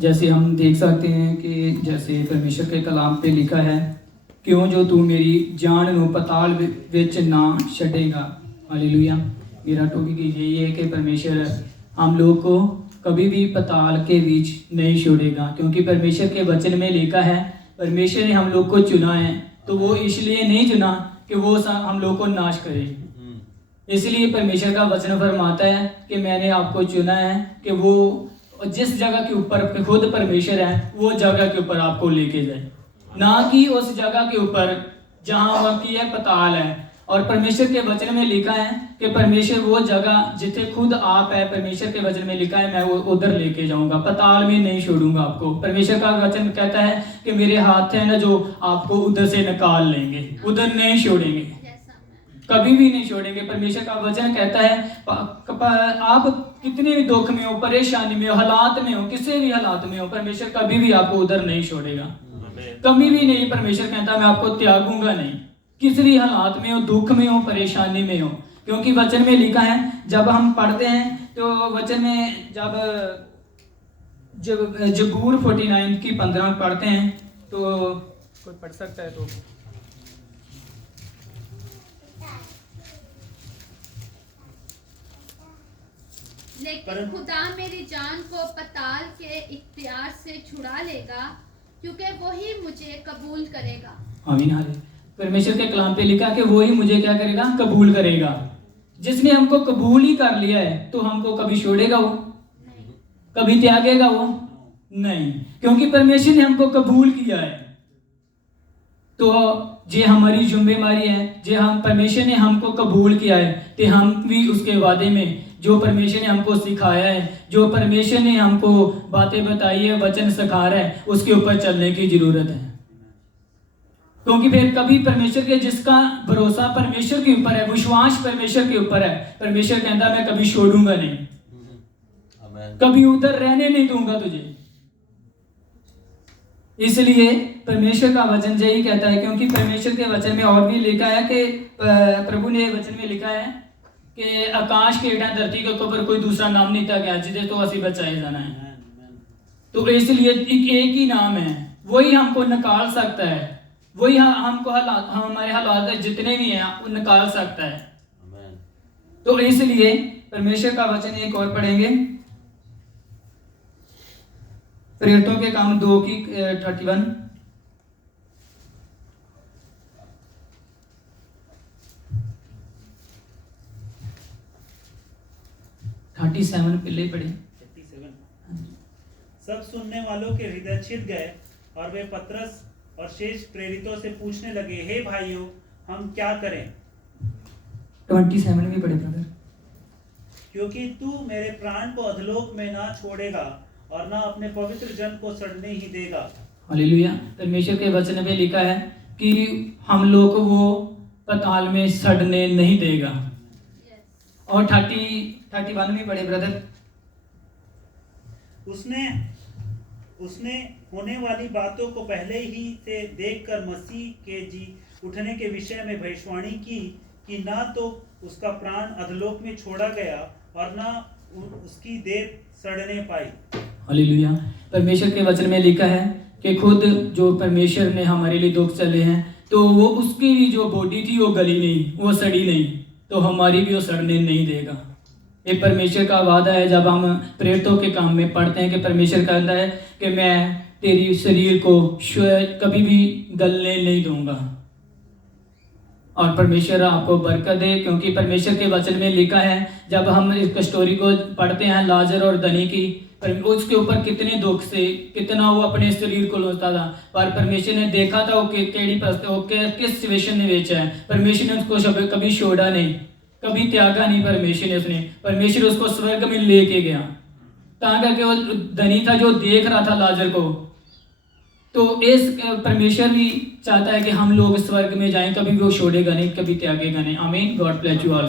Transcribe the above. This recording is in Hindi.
जैसे हम देख सकते हैं कि जैसे परमेश्वर के कलाम पे लिखा है, क्यों जो तू मेरी जान नू पताल विच ना छड़ेगा। हालेलुया। मेरा टॉपिक यही है कि परमेश्वर हम लोग को कभी भी पताल के बीच नहीं छोड़ेगा, क्योंकि परमेश्वर के वचन में लिखा है परमेश्वर ने हम लोग को चुना है, तो वो इसलिए नहीं चुना कि वो हम लोग को नाश करे। इसलिए परमेश्वर का वचन फरमाता है कि मैंने आपको चुना है कि वो जिस जगह के ऊपर खुद परमेश्वर है वो जगह के ऊपर आपको लेके जाए, ना कि उस जगह के ऊपर जहाँ वकी है पताल है। और परमेश्वर के वचन में लिखा है कि परमेश्वर वो जगह जिथे खुद आप है, परमेश्वर के वचन में लिखा है मैं वो उधर लेके जाऊंगा, पताल में नहीं छोड़ूंगा आपको। परमेश्वर का वचन कहता है कि मेरे हाथ है ना जो आपको उधर से निकाल लेंगे, उधर नहीं छोड़ेंगे, कभी भी नहीं छोड़ेंगे। परमेश्वर का वचन कहता है आप कितने भी दुख में हो, परेशानी में हो, हालात में हो, किसी भी हालात में हो, परमेश्वर कभी भी आपको उधर नहीं छोड़ेगा, कभी भी नहीं। परमेश्वर कहता है मैं आपको त्यागूंगा नहीं, किसी भी हालात में हो, दुख में हो, परेशानी में हो। क्योंकि वचन में लिखा है, जब हम पढ़ते हैं तो वचन में जब जबूर 49 की 15 पढ़ते हैं तो कोई पढ़ सकता है तो लेकिन खुदा मेरी जान को पताल के इख्तियार से छुड़ा लेगा, क्योंकि वही मुझे कबूल करेगा। आमीन। हाले परमेश्वर के कलाम पे लिखा कि वही मुझे क्या करेगा, कबूल करेगा। जिसने हमको कबूल ही कर लिया है तो हमको कभी छोड़ेगा वो नहीं, कभी त्यागेगा वो नहीं, क्योंकि परमेश्वर ने हमको कबूल किया है। तो जे हमारी जिम्मेदारी है, जे हम परमेश्वर ने हमको कबूल किया है तो हम भी उसके वादे में जो परमेश्वर ने हमको सिखाया है, जो परमेश्वर ने हमको बातें बताई है, वचन सिखा रहा है, उसके ऊपर चलने की जरूरत है। क्योंकि फिर कभी परमेश्वर के जिसका भरोसा परमेश्वर के ऊपर है, विश्वास परमेश्वर के ऊपर है, परमेश्वर कहता मैं कभी छोड़ूंगा नहीं, कभी उधर रहने नहीं दूंगा तुझे। इसलिए परमेश्वर का वचन यही कहता है, क्योंकि परमेश्वर के वचन में और भी लिखा है कि प्रभु ने वचन में लिखा है कि आकाश के हेठा धरती के ऊपर कोई दूसरा नाम नहीं था गया जिसे तो असी बचाए जाना है। तो इसलिए एक ही नाम है, वही हमको निकाल सकता है, वही हमको हमारे हालात जितने भी हैं वो निकाल सकता है। तो इसलिए परमेश्वर का वचन एक और पढ़ेंगे, प्रेरितों के काम 2 की 31। पहले पढ़े। 37। सब सुनने वालों के हृदय छिद गए और वे पतरस और शेष प्रेरितों से पूछने लगे, हे भाइयों हम क्या करें? 27 भी पढ़े ब्रदर। क्योंकि तू मेरे प्राण को अधलोक में ना छोड़ेगा और ना अपने पवित्र जन को सड़ने ही देगा। हालेलुया। परमेश्वर के वचन में लिखा है कि हम लोग को वो पताल में सड़ने नहीं देगा। और 31 में पढ़े ब्रदर। उसने होने वाली बातों को पहले ही से देखकर मसीह के जी उठने के विषय में भविष्यवाणी की कि ना तो उसका प्राण अधलोक में छोड़ा गया और ना उसकी देह सड़ने पाई। हालेलुया। परमेश्वर के वचन में लिखा है कि खुद जो परमेश्वर ने हमारे लिए दुख चले हैं तो वो उसकी भी जो बॉडी थी वो गली नहीं, वो सड़ी नहीं, तो हमारी भी वो सड़ने नहीं देगा। ये परमेश्वर का वादा है। जब हम प्रेरितों के काम में पढ़ते हैं कि परमेश्वर कहता है कि मैं तेरी शरीर को कभी भी गलने नहीं दूंगा। और परमेश्वर आपको बरकत दे, क्योंकि परमेश्वर के वचन में लिखा है, जब हम इस स्टोरी को पढ़ते हैं लाजर और धनी की, उसके ऊपर कितने दुख से कितना वो अपने शरीर को लोचता था, पर परमेश्वर ने देखा था वो किस सिचुएशन में बेचा है। परमेश्वर ने उसको कभी छोड़ा नहीं, कभी त्यागा नहीं। परमेश्वर उसको स्वर्ग में लेके गया। ताकि करके वो धनी था जो देख रहा था लाजर को, तो इस परमेश्वर भी चाहता है कि हम लोग स्वर्ग में जाएं, कभी वो छोड़ेगा नहीं, कभी त्यागेगा नहीं। आमीन। God bless you all.